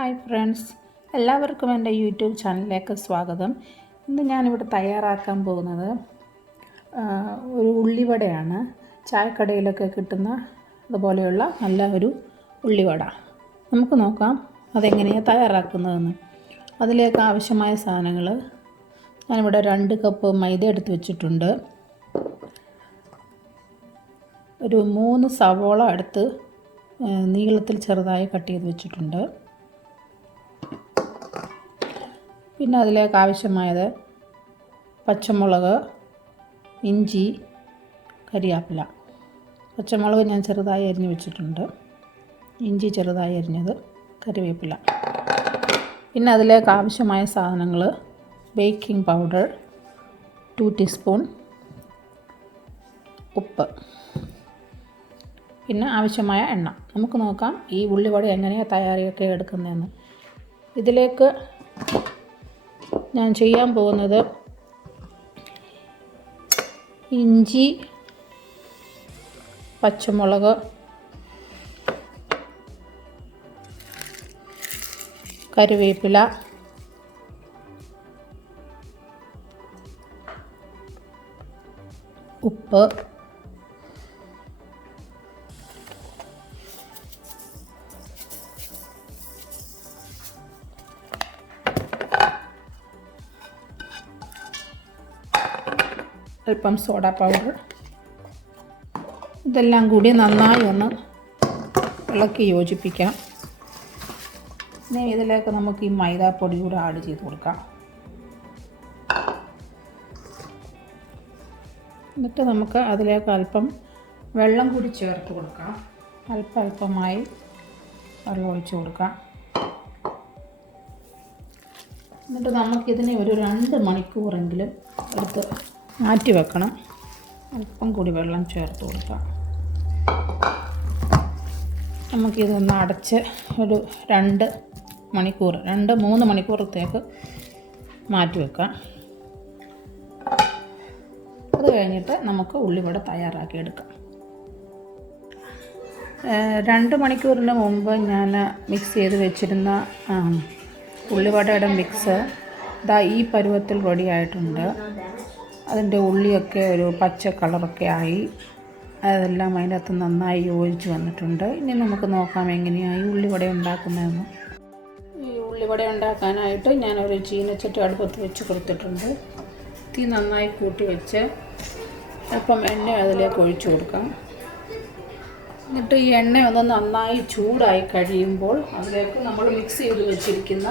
Hi friends, എല്ലാവർക്കും എൻ്റെ YouTube ചാനലിലേക്ക് സ്വാഗതം. ഇന്ന് ഞാനിവിടെ തയ്യാറാക്കാൻ പോകുന്നത് ഒരു ഉള്ളിവടയാണ്. ചായക്കടയിലൊക്കെ കിട്ടുന്ന അതുപോലെയുള്ള നല്ല ഒരു ഉള്ളിവട. നമുക്ക് നോക്കാം അതെങ്ങനെയാണ് തയ്യാറാക്കുന്നതെന്ന്. അതിലേക്ക് ആവശ്യമായ സാധനങ്ങൾ ഞാനിവിടെ 2 കപ്പ് മൈദ എടുത്ത് വെച്ചിട്ടുണ്ട്. ഒരു 3 സവോള എടുത്ത് നീളത്തിൽ ചെറുതായി കട്ട് ചെയ്ത് വെച്ചിട്ടുണ്ട്. പിന്നെ അതിലേക്ക് ആവശ്യമായത് പച്ചമുളക്, ഇഞ്ചി, കരിയാപ്പില. പച്ചമുളക് ഞാൻ ചെറുതായി അരിഞ്ഞ് വെച്ചിട്ടുണ്ട്, ഇഞ്ചി ചെറുതായി അരിഞ്ഞത്, കറിവേപ്പില. പിന്നെ അതിലേക്ക് ആവശ്യമായ സാധനങ്ങൾ ബേക്കിംഗ് പൗഡർ 2 ടീസ്പൂൺ, ഉപ്പ്, പിന്നെ ആവശ്യമായ എണ്ണ. നമുക്ക് നോക്കാം ഈ ഉള്ളിവട എങ്ങനെയാണ് തയ്യാറാക്കി എടുക്കുന്നതെന്ന്. ഇതിലേക്ക് ഞാൻ ചെയ്യാൻ പോകുന്നത് ഇഞ്ചി, പച്ചമുളക്, കറിവേപ്പില, ഉപ്പ്, അല്പം സോഡ പൗഡർ. ഇതെല്ലാം കൂടി നന്നായി ഒന്ന് ഇളക്കി യോജിപ്പിക്കാം. ഇനി ഇതിലേക്ക് നമുക്ക് ഈ മൈദാപ്പൊടി കൂടെ ആഡ് ചെയ്ത് കൊടുക്കാം. എന്നിട്ട് നമുക്ക് അതിലേക്ക് അല്പം വെള്ളം കൂടി ചേർത്ത് കൊടുക്കാം. അല്പമായി വെള്ളം ഒഴിച്ച് കൊടുക്കാം. എന്നിട്ട് നമുക്കിതിനെ ഒരു 2 മണിക്കൂറെങ്കിലും എടുത്ത് മാറ്റി വെക്കണം. അല്പം കൂടി വെള്ളം ചേർത്ത് കൊടുക്കാം. നമുക്കിതൊന്ന് അടച്ച് ഒരു 2-3 മണിക്കൂറത്തേക്ക് മാറ്റി വെക്കാം. അത് കഴിഞ്ഞിട്ട് നമുക്ക് ഉള്ളിവട തയ്യാറാക്കി എടുക്കാം. 2 മണിക്കൂറിന് മുമ്പ് ഞാൻ മിക്സ് ചെയ്ത് വെച്ചിരുന്ന ഉള്ളിവടയുടെ മിക്സ് ഈ പരുവത്തിൽ റെഡിയായിട്ടുണ്ട്. അതിൻ്റെ ഉള്ളിയൊക്കെ ഒരു പച്ച കളറൊക്കെ ആയി, അതെല്ലാം അതിൻ്റെ അകത്ത് നന്നായി യോജിച്ച് വന്നിട്ടുണ്ട്. ഇനി നമുക്ക് നോക്കാം എങ്ങനെയാണ് ഈ ഉള്ളിവട ഉണ്ടാക്കുന്നതെന്ന്. ഈ ഉള്ളിവട ഉണ്ടാക്കാനായിട്ട് ഞാനൊരു ചീനച്ചട്ടി അടുപ്പത്ത് വെച്ച് കൊടുത്തിട്ടുണ്ട്. തീ നന്നായി കൂട്ടി വെച്ച് അല്പം എണ്ണ അതിലേക്ക് ഒഴിച്ചു കൊടുക്കാം. എന്നിട്ട് ഈ എണ്ണ ഒന്ന് നന്നായി ചൂടായി കഴിയുമ്പോൾ അതിലേക്ക് നമ്മൾ മിക്സ് ചെയ്ത് വെച്ചിരിക്കുന്ന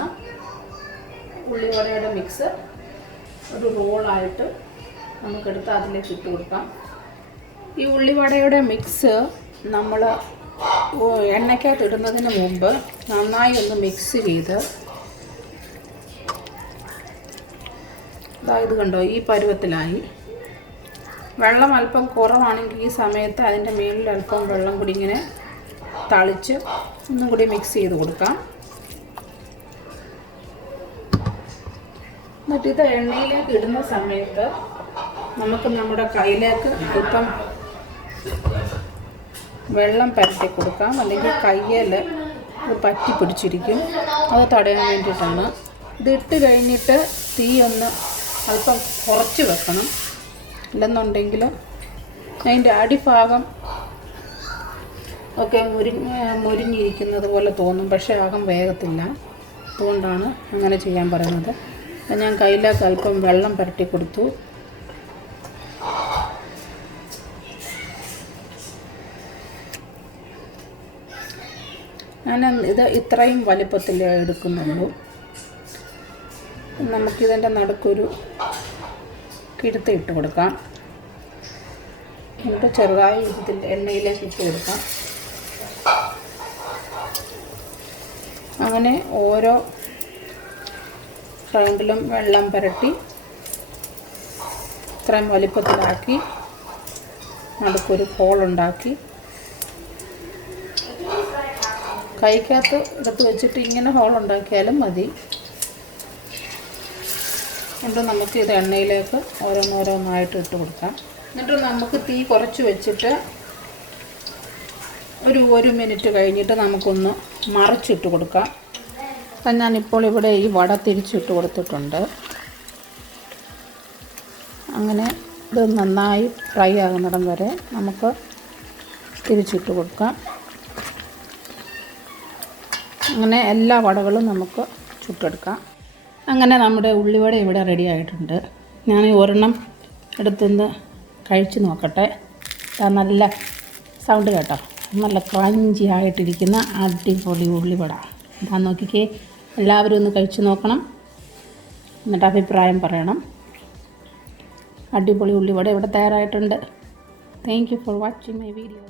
ഉള്ളിവടയുടെ മിക്സ് ഒരു റോളായിട്ട് നമുക്കെടുത്ത് അതിലേക്ക് ഇട്ട് കൊടുക്കാം. ഈ ഉള്ളിവടയുടെ മിക്സ് നമ്മൾ എണ്ണയ്ക്കകത്ത് ഇടുന്നതിന് മുമ്പ് നന്നായി ഒന്ന് മിക്സ് ചെയ്ത് ഇത് കണ്ടോ, ഈ പരുവത്തിലായി. വെള്ളം അല്പം കുറവാണെങ്കിൽ ഈ സമയത്ത് അതിൻ്റെ മേലിൽ അല്പം വെള്ളം കൂടി ഇങ്ങനെ തളിച്ച് ഒന്നും കൂടി മിക്സ് ചെയ്ത് കൊടുക്കാം. എന്നിട്ട് ഇത് എണ്ണയിലേക്ക് ഇടുന്ന സമയത്ത് നമുക്ക് നമ്മുടെ കയ്യിലേക്ക് അല്പം വെള്ളം പരട്ടി കൊടുക്കാം, അല്ലെങ്കിൽ കയ്യിൽ പറ്റി പിടിച്ചിരിക്കും. അത് തടയാൻ വേണ്ടിയിട്ടാണ്. ഇതിട്ട് കഴിഞ്ഞിട്ട് തീ ഒന്ന് അല്പം കുറച്ച് വെക്കണം. അല്ലെന്നുണ്ടെങ്കിൽ അതിൻ്റെ അടിഭാഗം ഒക്കെ മുരിഞ്ഞിരിക്കുന്നത് പോലെ തോന്നും, പക്ഷേ ആകം വേഗത്തില്ല. അതുകൊണ്ടാണ് അങ്ങനെ ചെയ്യാൻ പറയുന്നത്. ഞാൻ കയ്യിലേക്ക് അല്പം വെള്ളം പരട്ടി കൊടുത്തു. ഞാൻ ഇത് ഇത്രയും വലിപ്പത്തിൽ എടുക്കുന്നുള്ളൂ. നമുക്കിതിൻ്റെ നടുക്കൊരു കിഴുത്ത് ഇട്ട് കൊടുക്കാം. എന്നിട്ട് ചെറുതായി ഇതിൽ എണ്ണയിലേക്ക് ഇട്ട് കൊടുക്കാം. അങ്ങനെ ഓരോ സൈഡിലും വെള്ളം പുരട്ടി ഇത്രയും വലിപ്പത്തിലാക്കി നടുക്കൊരു ഹോളുണ്ടാക്കി കൈക്കകത്ത് എടുത്ത് വെച്ചിട്ട് ഇങ്ങനെ ഹോളുണ്ടാക്കിയാലും മതി. എന്നിട്ട് നമുക്ക് ഇത് എണ്ണയിലേക്ക് ഓരോന്നോരോന്നായിട്ട് ഇട്ട് കൊടുക്കാം. എന്നിട്ട് നമുക്ക് തീ കുറച്ച് വെച്ചിട്ട് ഒരു മിനിറ്റ് കഴിഞ്ഞിട്ട് നമുക്കൊന്ന് മറിച്ചിട്ട് കൊടുക്കാം. അപ്പം ഞാനിപ്പോൾ ഇവിടെ ഈ വട തിരിച്ചിട്ട് കൊടുത്തിട്ടുണ്ട്. അങ്ങനെ ഇത് നന്നായി ഫ്രൈ ആകുന്നിടം വരെ നമുക്ക് തിരിച്ചിട്ട് കൊടുക്കാം. അങ്ങനെ എല്ലാ വടകളും നമുക്ക് ചുട്ടെടുക്കാം. അങ്ങനെ നമ്മുടെ ഉള്ളിവട ഇവിടെ റെഡി ആയിട്ടുണ്ട്. ഞാൻ ഒരെണ്ണം എടുത്തുനിന്ന് കഴിച്ച് നോക്കട്ടെ. നല്ല സൗണ്ട് കേട്ടോ, നല്ല ക്രഞ്ചി ആയിട്ടിരിക്കുന്ന അടിപൊളി ഉള്ളിവട. ഞാൻ നോക്കിക്കേ, എല്ലാവരും ഒന്ന് കഴിച്ച് നോക്കണം, എന്നിട്ട് അഭിപ്രായം പറയണം. അടിപൊളി ഉള്ളിവട ഇവിടെ തയ്യാറായിട്ടുണ്ട്. Thank you for watching my video.